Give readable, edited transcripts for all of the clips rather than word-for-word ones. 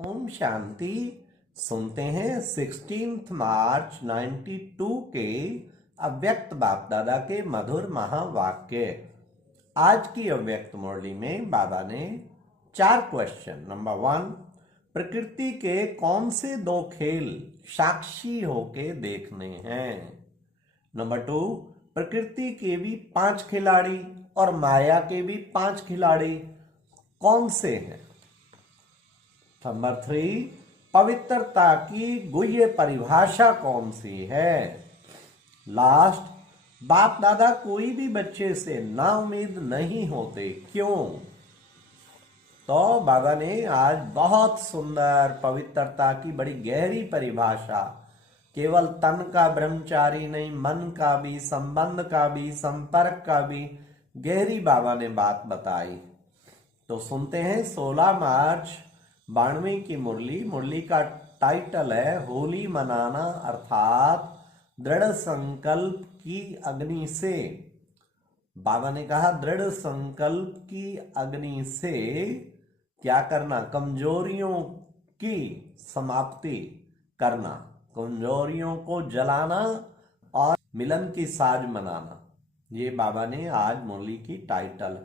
ओम शांति। सुनते हैं 16 मार्च 92 के अव्यक्त बाप दादा के मधुर महावाक्य। आज की अव्यक्त मुरली में बाबा ने 4 क्वेश्चन। नंबर 1, प्रकृति के कौन से 2 खेल साक्षी होके देखने हैं। नंबर 2, प्रकृति के भी 5 खिलाड़ी और माया के भी 5 खिलाड़ी कौन से हैं। नंबर 3, पवित्रता की गुह्य परिभाषा कौन सी है। लास्ट, बाप दादा कोई भी बच्चे से ना उम्मीद नहीं होते, क्यों। तो बाबा ने आज बहुत सुंदर पवित्रता की बड़ी गहरी परिभाषा, केवल तन का ब्रह्मचारी नहीं, मन का भी, संबंध का भी, संपर्क का भी गहरी बाबा ने बात बताई। तो सुनते हैं 16 मार्च 92 की मुरली का टाइटल है होली मनाना अर्थात दृढ़ संकल्प की अग्नि से। बाबा ने कहा दृढ़ संकल्प की अग्नि से क्या करना, कमजोरियों की समाप्ति करना, कमजोरियों को जलाना और मिलन की साज मनाना। ये बाबा ने आज मुरली की टाइटल।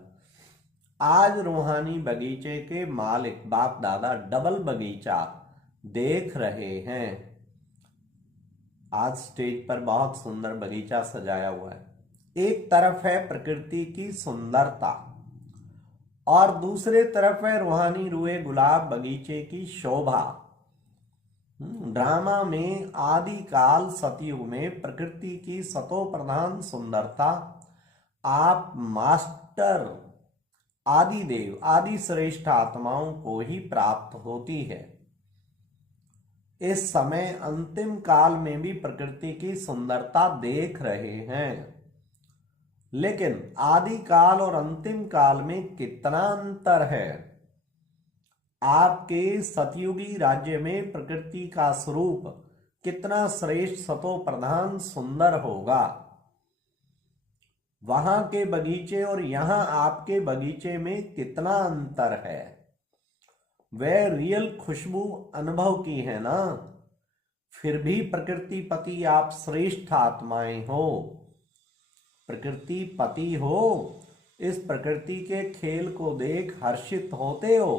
आज रूहानी बगीचे के मालिक बाप दादा डबल बगीचा देख रहे हैं। आज स्टेज पर बहुत सुंदर बगीचा सजाया हुआ है। एक तरफ है प्रकृति की सुंदरता और दूसरे तरफ है रूहानी रुए गुलाब बगीचे की शोभा। ड्रामा में आदि काल सतयुग में प्रकृति की सतो प्रधान सुंदरता आप मास्टर आदि देव आदि श्रेष्ठ आत्माओं को ही प्राप्त होती है। इस समय अंतिम काल में भी प्रकृति की सुंदरता देख रहे हैं, लेकिन आदि काल और अंतिम काल में कितना अंतर है। आपके सतयुगी राज्य में प्रकृति का स्वरूप कितना श्रेष्ठ सतो प्रधान सुंदर होगा। वहां के बगीचे और यहां आपके बगीचे में कितना अंतर है। वह रियल खुशबू अनुभव की है ना। फिर भी प्रकृति पति आप श्रेष्ठ आत्माएं हो, प्रकृति पति हो। इस प्रकृति के खेल को देख हर्षित होते हो।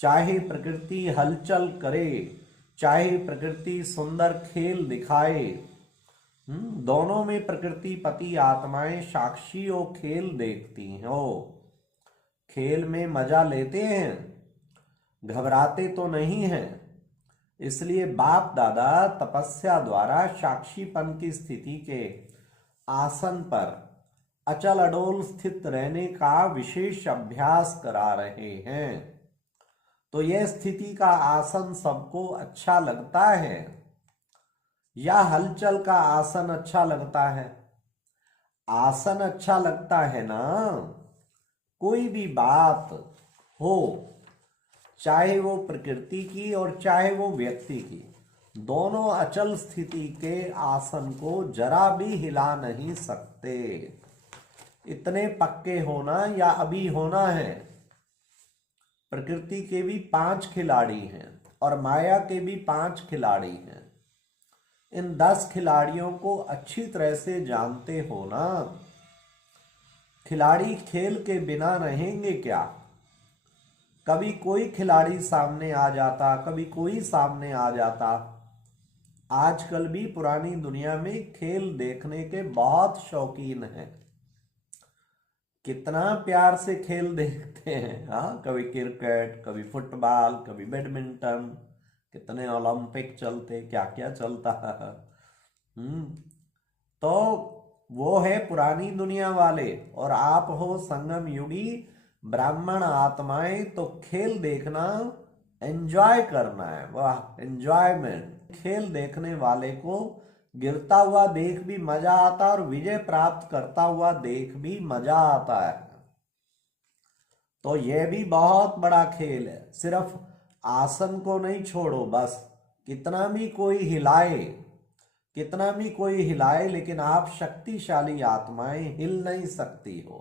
चाहे प्रकृति हलचल करे, चाहे प्रकृति सुंदर खेल दिखाए, दोनों में प्रकृति पति आत्माएं साक्षी हो खेल देखती हो। खेल में मजा लेते हैं, घबराते तो नहीं हैं। इसलिए बाप दादा तपस्या द्वारा साक्षीपन की स्थिति के आसन पर अचल अडोल स्थित रहने का विशेष अभ्यास करा रहे हैं। तो यह स्थिति का आसन सबको अच्छा लगता है या हलचल का आसन अच्छा लगता है। आसन अच्छा लगता है ना। कोई भी बात हो, चाहे वो प्रकृति की और चाहे वो व्यक्ति की, दोनों अचल स्थिति के आसन को जरा भी हिला नहीं सकते। इतने पक्के होना या अभी होना है। प्रकृति के भी 5 खिलाड़ी हैं और माया के भी 5 खिलाड़ी हैं। इन 10 खिलाड़ियों को अच्छी तरह से जानते हो ना। खिलाड़ी खेल के बिना रहेंगे क्या। कभी कोई खिलाड़ी सामने आ जाता, कभी कोई सामने आ जाता। आजकल भी पुरानी दुनिया में खेल देखने के बहुत शौकीन हैं। कितना प्यार से खेल देखते हैं। हाँ, कभी क्रिकेट, कभी फुटबॉल, कभी बैडमिंटन, कितने ओलंपिक चलते, क्या क्या चलता है। तो वो है पुरानी दुनिया वाले और आप हो संगम युगी ब्राह्मण आत्माएं। तो खेल देखना, एंजॉय करना है। वाह, एंजॉयमेंट। खेल देखने वाले को गिरता हुआ देख भी मजा आता और विजय प्राप्त करता हुआ देख भी मजा आता है। तो यह भी बहुत बड़ा खेल है। सिर्फ आसन को नहीं छोड़ो बस। कितना भी कोई हिलाए, लेकिन आप शक्तिशाली आत्माएं हिल नहीं सकती हो।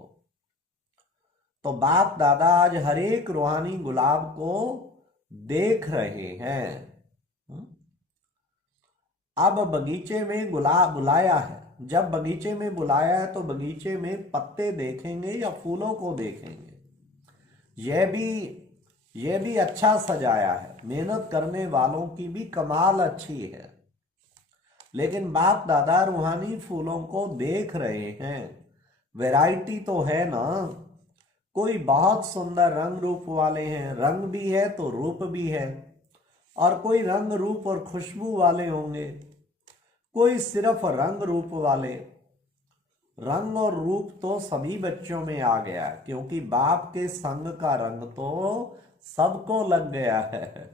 तो बाप दादा आज हर एक रूहानी गुलाब को देख रहे हैं। अब बगीचे में बुलाया है। जब बगीचे में बुलाया है तो बगीचे में पत्ते देखेंगे या फूलों को देखेंगे। यह भी अच्छा सजाया है, मेहनत करने वालों की भी कमाल अच्छी है। लेकिन बाप दादा रूहानी फूलों को देख रहे हैं। वैरायटी तो है ना, कोई बहुत सुंदर रंग रूप वाले हैं, रंग भी है तो रूप भी है, और कोई रंग रूप और खुशबू वाले होंगे, कोई सिर्फ रंग रूप वाले। रंग और रूप तो सभी बच्चों में आ गया है, क्योंकि बाप के संग का रंग तो सबको लग गया है।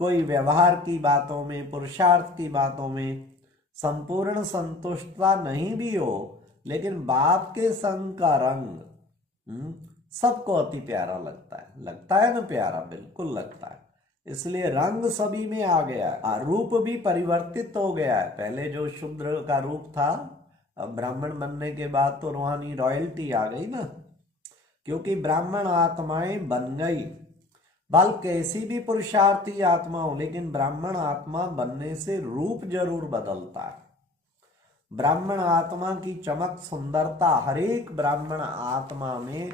कोई व्यवहार की बातों में, पुरुषार्थ की बातों में संपूर्ण संतुष्टता नहीं भी हो, लेकिन बाप के संग का रंग सबको अति प्यारा लगता है ना प्यारा, बिल्कुल लगता है। इसलिए रंग सभी में आ गया है, रूप भी परिवर्तित हो गया है। पहले जो शूद्र का रूप था, अब ब्राह्मण बनने के बाद तो रूहानी रॉयल्टी आ गई ना, क्योंकि ब्राह्मण आत्माएं बन गई। बल कैसी भी पुरुषार्थी आत्मा हो, लेकिन ब्राह्मण आत्मा बनने से रूप जरूर बदलता है। ब्राह्मण आत्मा की चमक, सुंदरता हर एक ब्राह्मण आत्मा में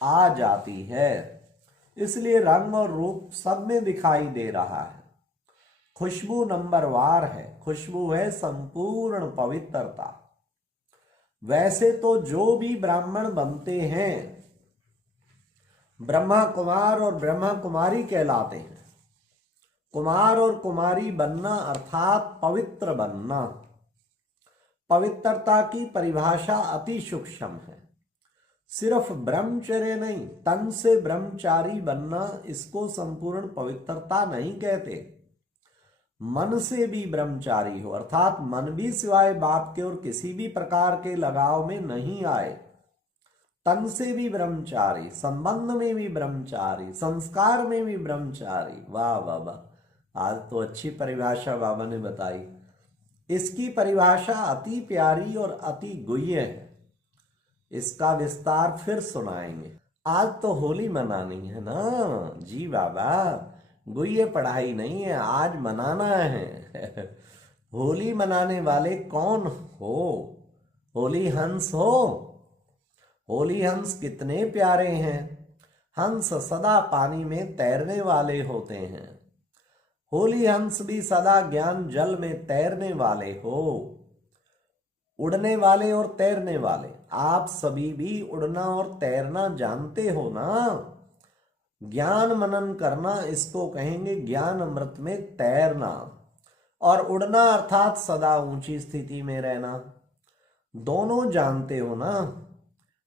आ जाती है। इसलिए रंग और रूप सब में दिखाई दे रहा है। खुशबू नंबरवार है, खुशबू है संपूर्ण पवित्रता। वैसे तो जो भी ब्राह्मण बनते हैं ब्रह्मा कुमार और ब्रह्मा कुमारी कहलाते हैं। कुमार और कुमारी बनना अर्थात पवित्र बनना। पवित्रता की परिभाषा अति सूक्ष्म है। सिर्फ ब्रह्मचर्य नहीं, तन से ब्रह्मचारी बनना, इसको संपूर्ण पवित्रता नहीं कहते। मन से भी ब्रह्मचारी हो, अर्थात मन भी सिवाय बाप के और किसी भी प्रकार के लगाव में नहीं आए। तन से भी ब्रह्मचारी, संबंध में भी ब्रह्मचारी, संस्कार में भी ब्रह्मचारी। वाह वाह वाह, आज तो अच्छी परिभाषा बाबा ने बताई। इसकी परिभाषा अति प्यारी और अति गुह्य है। इसका विस्तार फिर सुनाएंगे। आज तो होली मनानी है ना जी बाबा, गुह्य पढ़ाई नहीं है, आज मनाना है। होली मनाने वाले कौन हो? होली हंस हो। होली हंस कितने प्यारे हैं। हंस सदा पानी में तैरने वाले होते हैं। होली हंस भी सदा ज्ञान जल में तैरने वाले हो। उड़ने वाले और तैरने वाले, आप सभी भी उड़ना और तैरना जानते हो ना। ज्ञान मनन करना, इसको कहेंगे ज्ञान अमृत में तैरना। और उड़ना अर्थात सदा ऊंची स्थिति में रहना। दोनों जानते हो ना।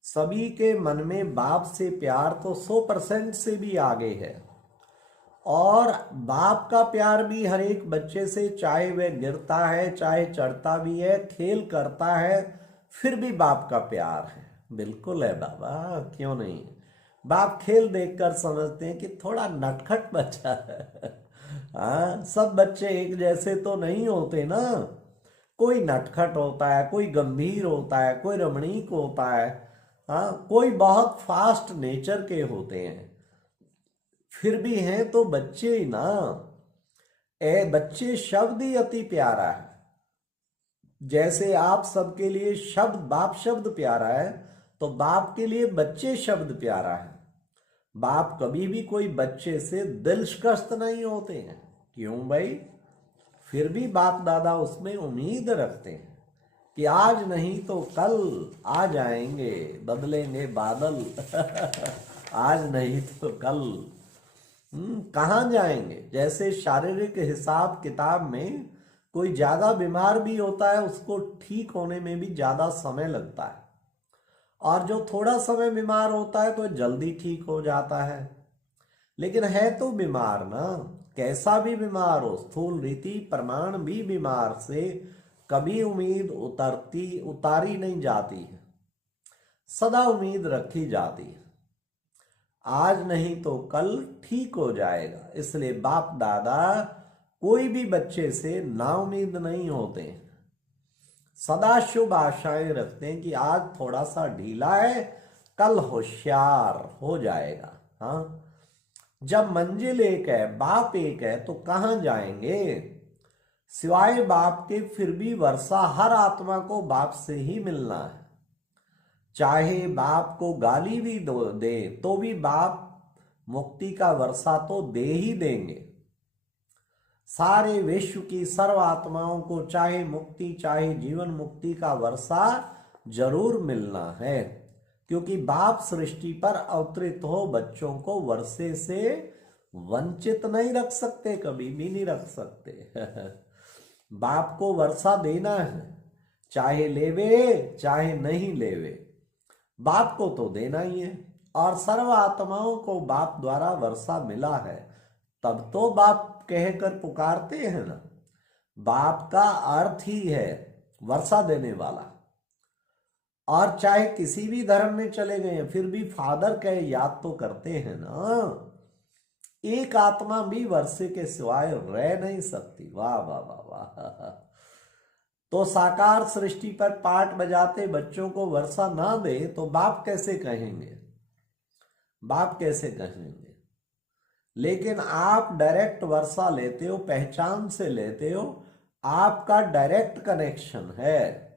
सभी के मन में बाप से प्यार तो 100% से भी आगे है। और बाप का प्यार भी हर एक बच्चे से, चाहे वह गिरता है, चाहे चढ़ता भी है, खेल करता है, फिर भी बाप का प्यार है। बिल्कुल है बाबा, क्यों नहीं। बाप खेल देखकर समझते हैं कि थोड़ा नटखट बच्चा है। हाँ, सब बच्चे एक जैसे तो नहीं होते ना। कोई नटखट होता है, कोई गंभीर होता है, कोई रमणीक होता है, हाँ, कोई बहुत फास्ट नेचर के होते हैं। फिर भी हैं तो बच्चे ही ना। बच्चे शब्द ही अति प्यारा है। जैसे आप सबके लिए शब्द, बाप शब्द प्यारा है, तो बाप के लिए बच्चे शब्द प्यारा है। बाप कभी भी कोई बच्चे से दिल शिकस्त नहीं होते हैं। क्यों भाई? फिर भी बाप दादा उसमें उम्मीद रखते हैं कि आज नहीं तो कल आ जाएंगे, बदलेंगे बादल। आज नहीं तो कल कहाँ जाएंगे। जैसे शारीरिक हिसाब किताब में कोई ज्यादा बीमार भी होता है, उसको ठीक होने में भी ज्यादा समय लगता है, और जो थोड़ा समय बीमार होता है तो जल्दी ठीक हो जाता है। लेकिन है तो बीमार ना, कैसा भी बीमार हो, स्थूल रीति प्रमाण भी बीमार से कभी उम्मीद उतारी नहीं जाती है, सदा उम्मीद रखी जाती है। आज नहीं तो कल ठीक हो जाएगा। इसलिए बाप दादा कोई भी बच्चे से नाउम्मीद नहीं होते, सदा शुभ आशाएं रखते हैं कि आज थोड़ा सा ढीला है, कल होशियार हो जाएगा। हाँ, जब मंजिल एक है, बाप एक है, तो कहां जाएंगे? सिवाय बाप के फिर भी वर्षा हर आत्मा को बाप से ही मिलना है। चाहे बाप को गाली भी दे तो भी बाप मुक्ति का वर्षा तो दे ही देंगे। सारे विश्व की सर्व आत्माओं को चाहे मुक्ति चाहे जीवन मुक्ति का वर्षा जरूर मिलना है, क्योंकि बाप सृष्टि पर अवतरित हो बच्चों को वर्षे से वंचित नहीं रख सकते, कभी भी नहीं रख सकते। बाप को वर्षा देना है, चाहे लेवे चाहे नहीं लेवे, बाप को तो देना ही है। और सर्व आत्माओं को बाप द्वारा वर्षा मिला है, तब तो बाप कहकर पुकारते हैं ना। बाप का अर्थ ही है वर्षा देने वाला। और चाहे किसी भी धर्म में चले गए फिर भी फादर कहे याद तो करते हैं ना। एक आत्मा भी वर्षे के सिवाय रह नहीं सकती। वाह वाह वाह वाह। तो साकार सृष्टि पर पाठ बजाते बच्चों को वर्षा ना दे तो बाप कैसे कहेंगे? बाप कैसे कहेंगे? लेकिन आप डायरेक्ट वर्षा लेते हो, पहचान से लेते हो, आपका डायरेक्ट कनेक्शन है।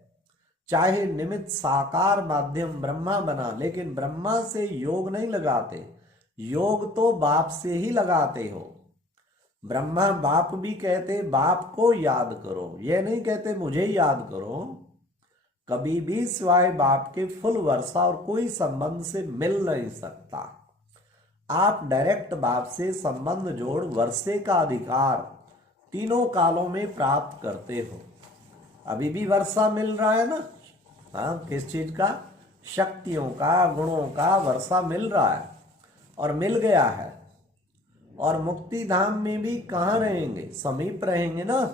चाहे निमित्त साकार माध्यम ब्रह्मा बना, लेकिन ब्रह्मा से योग नहीं लगाते, योग तो बाप से ही लगाते हो। ब्रह्मा बाप भी कहते बाप को याद करो, ये नहीं कहते मुझे याद करो। कभी भी सिवाय बाप के फुल वर्षा और कोई संबंध से मिल नहीं सकता। आप डायरेक्ट बाप से संबंध जोड़ वर्षे का अधिकार तीनों कालों में प्राप्त करते हो। अभी भी वर्षा मिल रहा है ना। हाँ, किस चीज का? शक्तियों का, गुणों का वर्षा मिल रहा है और मिल गया है। और मुक्ति धाम में भी कहाँ रहेंगे? समीप रहेंगे ना।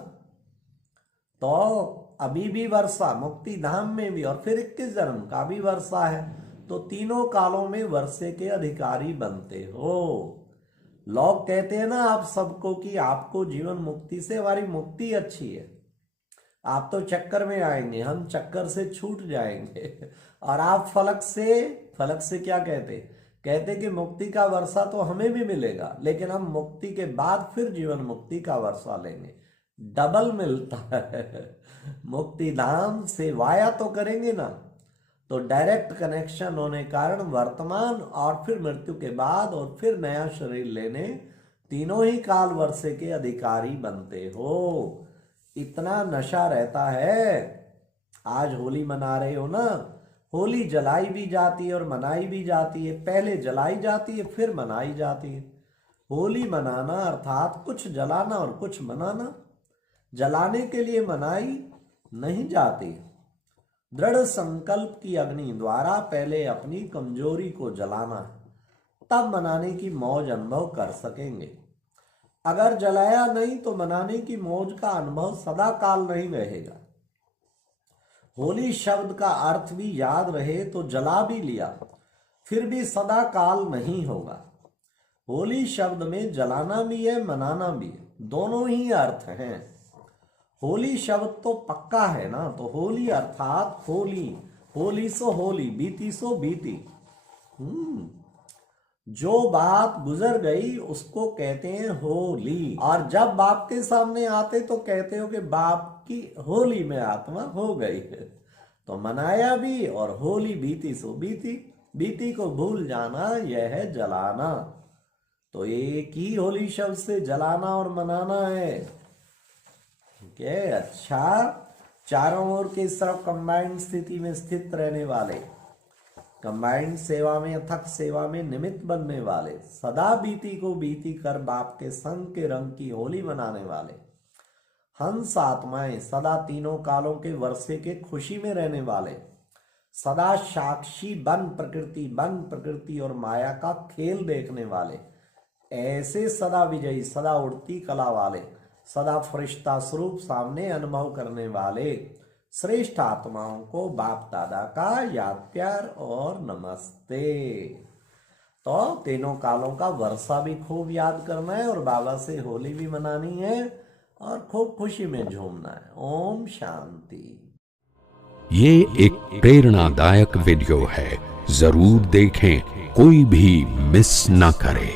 तो अभी भी वर्षा मुक्ति धाम में भी, और फिर 21 जन्म का भी वर्षा है। तो तीनों कालों में वर्षे के अधिकारी बनते हो। लोग कहते हैं ना आप सबको कि आपको जीवन मुक्ति से हमारी मुक्ति अच्छी है, आप तो चक्कर में आएंगे, हम चक्कर से छूट जाएंगे। और आप फलक से क्या कहते कि मुक्ति का वर्षा तो हमें भी मिलेगा, लेकिन हम मुक्ति के बाद फिर जीवन मुक्ति का वर्षा लेंगे। डबल मिलता है। मुक्ति धाम से वाया तो करेंगे ना। तो डायरेक्ट कनेक्शन होने कारण वर्तमान और फिर मृत्यु के बाद और फिर नया शरीर लेने, तीनों ही काल वर्षे के अधिकारी बनते हो। इतना नशा रहता है। आज होली मना रहे हो ना, होली जलाई भी जाती है और मनाई भी जाती है। पहले जलाई जाती है फिर मनाई जाती है। होली मनाना अर्थात कुछ जलाना और कुछ मनाना। जलाने के लिए मनाई नहीं जाती। दृढ़ संकल्प की अग्नि द्वारा पहले अपनी कमजोरी को जलाना है, तब मनाने की मौज अनुभव कर सकेंगे। अगर जलाया नहीं तो मनाने की मौज का अनुभव सदा काल नहीं रहेगा। होली शब्द का अर्थ भी याद रहे तो जला भी लिया फिर भी सदा काल नहीं होगा। होली शब्द में जलाना भी है मनाना भी है, दोनों ही अर्थ हैं। होली शब्द तो पक्का है ना। तो होली अर्थात होली, होली सो होली, बीती सो बीती। जो बात गुजर गई उसको कहते हैं होली। और जब बाप के सामने आते तो कहते हो कि बाप की होली में आत्मा हो गई है। तो मनाया भी और होली बीती सो बीती। बीती को भूल जाना यह है जलाना। तो एक ही होली शब्द से जलाना और मनाना है। ठीक है। अच्छा, चारों ओर के तरफ कंबाइंड स्थिति में स्थित रहने वाले, कंबाइंड सेवा में, अथक सेवा में निमित्त बनने वाले, सदा बीती को बीती कर बाप के संग के रंग की होली मनाने वाले, हंस आत्माएं सदा तीनों कालों के वर्षे के खुशी में रहने वाले, सदा साक्षी बन प्रकृति और माया का खेल देखने वाले, ऐसे सदा विजयी, सदा उड़ती कला वाले, सदा फरिश्ता स्वरूप सामने अनुभव करने वाले श्रेष्ठ आत्माओं को बाप दादा का याद प्यार और नमस्ते। तो तीनों कालों का वर्षा भी खूब याद करना है और बाबा से होली भी मनानी है और खूब खुशी में झूमना है। ओम शांति। ये एक प्रेरणादायक वीडियो है, जरूर देखें, कोई भी मिस ना करे।